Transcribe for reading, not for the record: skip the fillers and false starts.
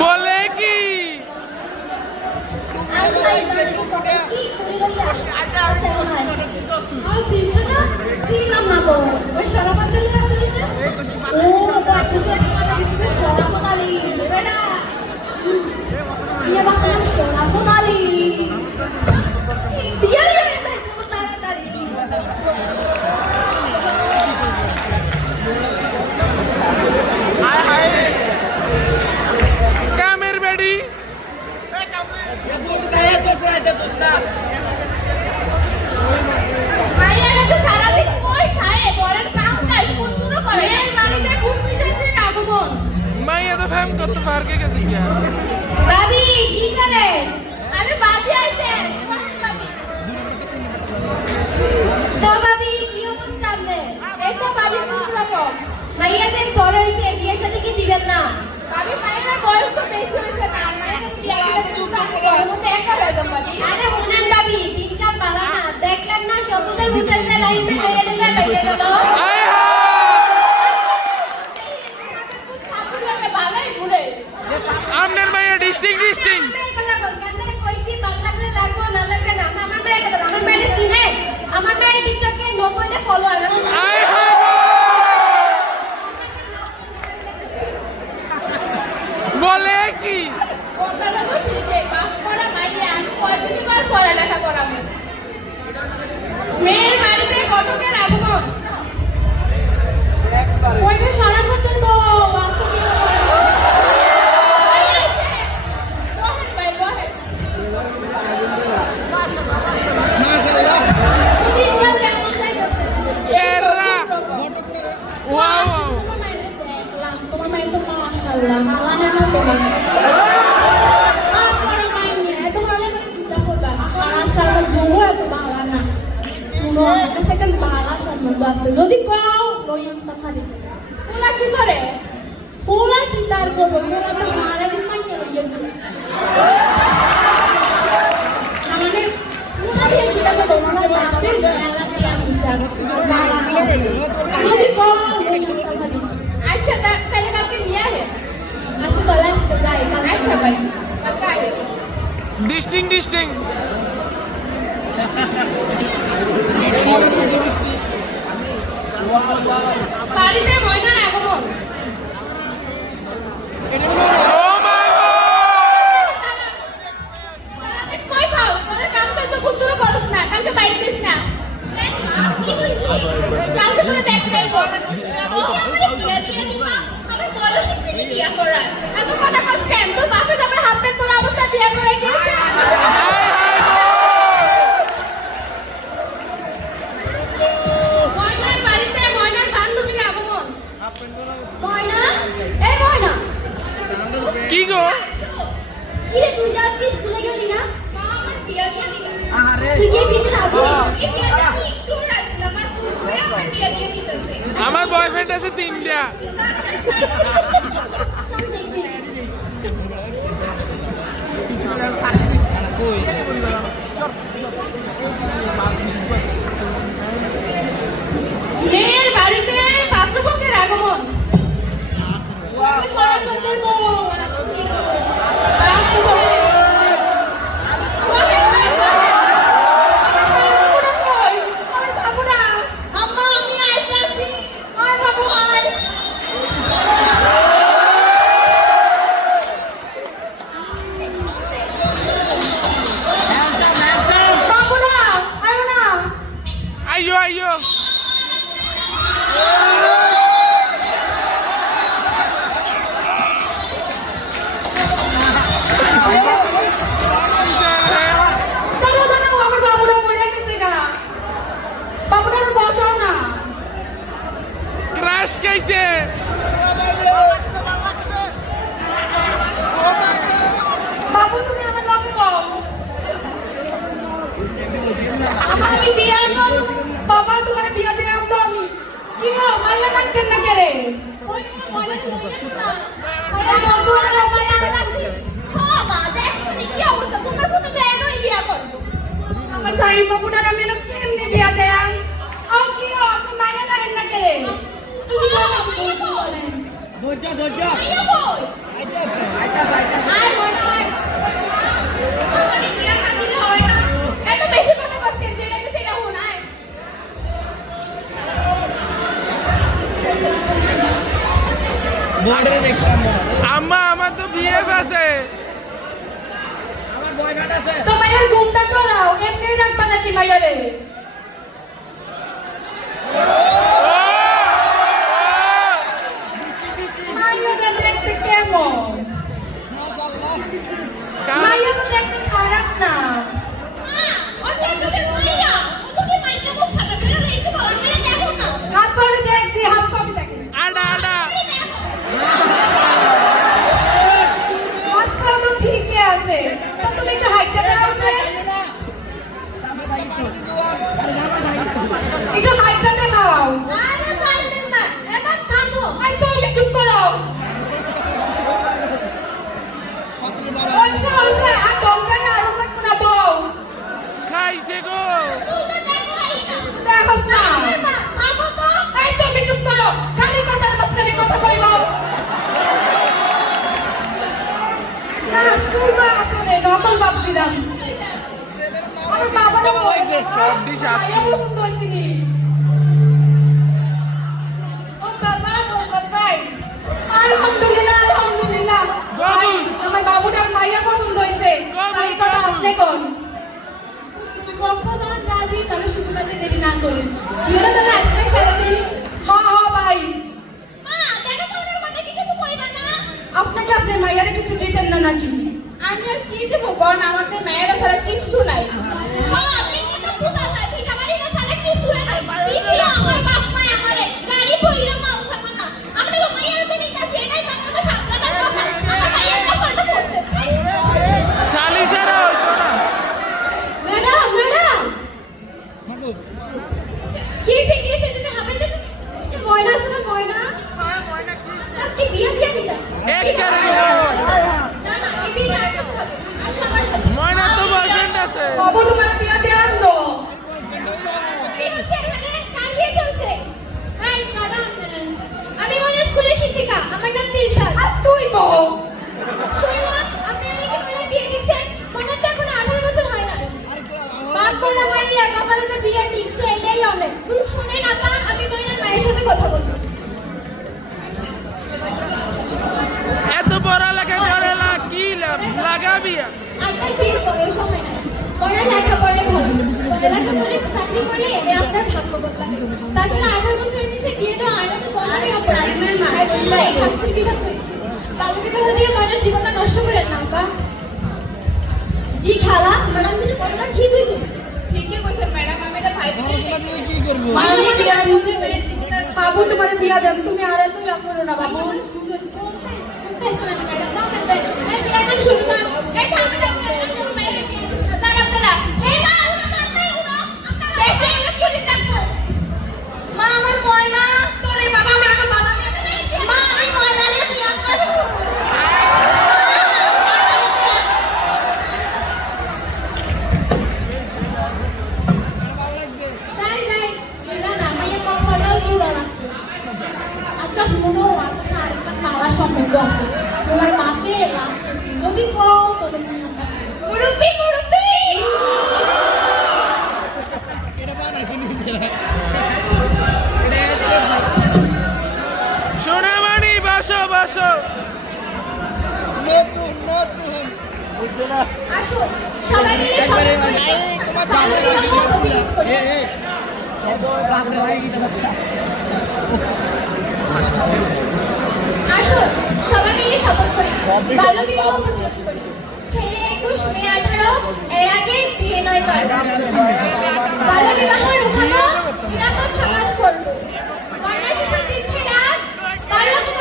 বলে কি কামের বেড়ি মাইয়া তো ফ্যাম করতে পারকে গেছে কি আর ভাবি কি করে আরে বাবি আইছে তো ভাবি কি অবস্থা আপনার এই তো ভাবি কোন রকম মাইয়াদের বড় হইছে বিয়ের সাথে কি দিবেন না ভাবি মাইয়ার বয়স তো বেশি হইছে না মাইয়ার বিয়ে দিতে দুটো মধ্যে একা হয়ে যাবে ভাবি আরে শুনেন ভাবি দিনকাল ভালো না দেখলেন না সবুজের মুসলমান লাইফে হয়ে গেল বাইরে গেল আয় ভালোই ঘুরে আমনের মাইয়া ডিস্ট্রিক্ট আমার মেয়ে টিকটকে 90টা ফলোয়ার আয় হায় গো বলে কি ওটা তো ঠিক আছে বাপ পড়া মাইয়া আমি কয়দিন পর পড়ালেখা করাবো মেয়ের বাড়িতে কটকের আগমন ওই যে সারা বছর তো যদি পাও লইয়াম তাহলে ফুলা কি করে ফুলা কি তার করবো ফুলা তো মারা দিন মাইয়া লইয়াম আমাদের ফুলা দিয়ে কি করবো তোমার বাপের মেলা দিয়ে আমি স্বাগত যদি পাও লইয়াম তাহলে আচ্ছা তাহলে কালকে নিয়ে আয় আসো তাহলে আজকে যাই আচ্ছা ভাই কালকে আয় ডিস্ট্রিক্ট বাড়িতে ময়নার আগমন ও মা গো কই খাও তোর কাম তো কুতুর করছ না কালকে বাইরে যাস না কালকে তোরা দেখতেই বল আমার বিয়া দিয়ে দিবা আমার বয়স থেকে বিয়া করার এত কথা কস কেন তোর বাপে আমার হাফ প্যান্ট পরা অবস্থা বিয়া করে দিয়েছে আয় হায় গো ময়নার বাড়িতে ময়নার বান্ধবীর আগমন ময়না এই ময়না কি গো কি রে তুই আজকে স্কুলে গেলি না মা আমার বিয়া দিয়ে দিতেছে তুই কি বিয়েতে রাজি এই বিয়াটা কি একটু রাজি না মা তুই করে আমার বিয়া দিয়ে দিতেছে আমার বয়ফ্রেন্ড আছে 3টা মেয়ের বাড়িতে পাত্রপক্ষের আগমন আমি বিয়া করব বাবা তোমার বিয়া দিয়ে আম তো আমি কি হো মাইয়া ডাকতেন না কেরে ওই মনে হইছে না ওই বন্ধু আর মাইয়া ডাকছি বাবা দেখো নি কি অবস্থা তোমার কোন যায় না বিয়া করব আমার সাই বাবুটার আমি না কেমনে বিয়া দেয় আও কি হো আপনি মাইয়া ডাকেন না কেরে তুমি মাইয়া বলেন ধৈর্য মাইয়া কই আইতাছে আয় মনে হয় আমারে বিয়া খাদিলে হয় না এত বেশি কথা কইছেন যেটা কি সেটা হোনায় বর্ডারে দেখতাম আম্মা আমার তো বিএফ আছে আমার বয়ফ্রেন্ড আছে তো মায়ের ঘুমটা সরাও এমনি রাখবা নাকি মাইয়ারে মাইয়াটা দেখতে কেমন মাশাআল্লাহ মাইয়া তো দেখতে খারাপ না অন্য যুগের মাইয়া ও তো কি মাইকে মুখ সাদা করে রেখে ভালো করে দেখো না হাত পরে দেখছি হাত পরে দেখি আডা আডা হাত পা তো ঠিকই আছে তো তুমি একটু হাইটটা দাও সে একটু হাইটটা দেখাও আরে সাইলেন্ট না এবার থামো আই তো চুপ করো ওইসে ওইসে আর তোমরা না আরো লাগবে না বউ খাইছে গো দেখো না থামো তো এই তো চুপ করো খালি কথার মাঝখানে কথা কইবো না শুনবা আসলে নকল বাপ দিলাম আমার বাবা না লাগছে সব ডিশ আছে আয়া পছন্দ হইছে নি ও বাবা ভাই আলহামদুলিল্লাহ আলহামদুলিল্লাহ ভাই আমার বাবুটার মাইয়া পছন্দ হইছে ভাই কথা আপনি কোন তুমি প্রপোজাল রাজি তাহলে শুক্রবারে দেরি না করেন বিয়েটা তাহলে আজকে সারাদিন হ্যাঁ হ্যাঁ ভাই মা কেন কোনের কথা কি কিছু কইবা না আপনাকে আপনার মাইয়ারে কিছু দিতেন না নাকি আমি আর কি দেব কোন আমার তো মেয়েরা ছাড়া কিচ্ছু নাই হ্যাঁ দেখে তো বুঝা যায় ভিটা বাড়িটা ছাড়া কিছু নাই দিছিল আমার বাপ মা আমারে গাড়ি বইরা মাল সামান না আমরা তো মাইয়ার তো নিতা সেটাই জানো তো সাপলা দাও আমার মাইয়ার কাপড়টা পড়ছে শালিসের হইতো না ম্যাডাম মাগো কিসে তুমি হবে তো ময়না আছে না ময়না হ্যাঁ ময়না আজকে বিয়ে দিয়ে দিতা এক করে গো না না এই বিয়ে আর কথা হবে আসো আমার সাথে ময়না তো বয়ফ্রেন্ড আছে বাবু তোমার বিয়ে দিয়ে আনলো কি হচ্ছে এখানে কার বিয়ে চলছে এই ম্যাডাম আমি মনে স্কুলে শিক্ষিকা আমার নাম দিলশাদ আর তুই বউ শুনলাম আপনি নাকি মনে বিয়ে দিচ্ছেন মনের তো এখন 18 বছর হয় না বাবা মাইয়া কপালে যে বিয়ে ঠিকছে এটাই অনেক শুনে না তা আমি মনের মায়ের সাথে কথা বলবো এত পড়ালেখা করে কি লাগাবি আজকাল বিয়ের পরে সময় নাই পড়া লেখা পড়ে ভালো লেখা পড়ে চাকরি করে এ আপনার ভাগ্য বদলা তাছাড়া 18 বছরের নিচে বিয়ে তো আয়না তো বলারই অপরাধ এই শাস্তির বিধান হয়েছে বাল্য বিবাহ দিয়ে ময়নার জীবনটা নষ্ট করেন না বা জি খালা ম্যাডাম কিন্তু কথাটা ঠিক হইতো ঠিকই কইছেন ম্যাডাম আমি এটা ভাই পড়াশোনা দিয়ে কি করব মামি বিয়া বুঝে বাবু তোমার বিয়া দেন তুমি আর এত ইয়া করো না বাবু মা আমার ময়না তোরে বাবা আমাকে বাধা দিয়ে দেয় মা আমি ময়নারে বিয়া করব ভালো লাগছে যাই এলা না মাইয়া কপালটাও জোড়া লাগতো আচ্ছা মনো আছে সারকার মালা সম্বন্ধ আছে তোমার মাসে লাগছে কি যদি পাও তবে মুরব্বি এটা বানাইছি নিজেরা সোনামানি বাসো বাসো নতুন আসো সবাই মিলে সবাই এই তোমার ভালো দাদা করে উপভোগ করি। আসো সবাই মিলে শপথ করি বাল্য বিবাহ প্রতিরোধ করি ছেলে 21 মেয়ে 18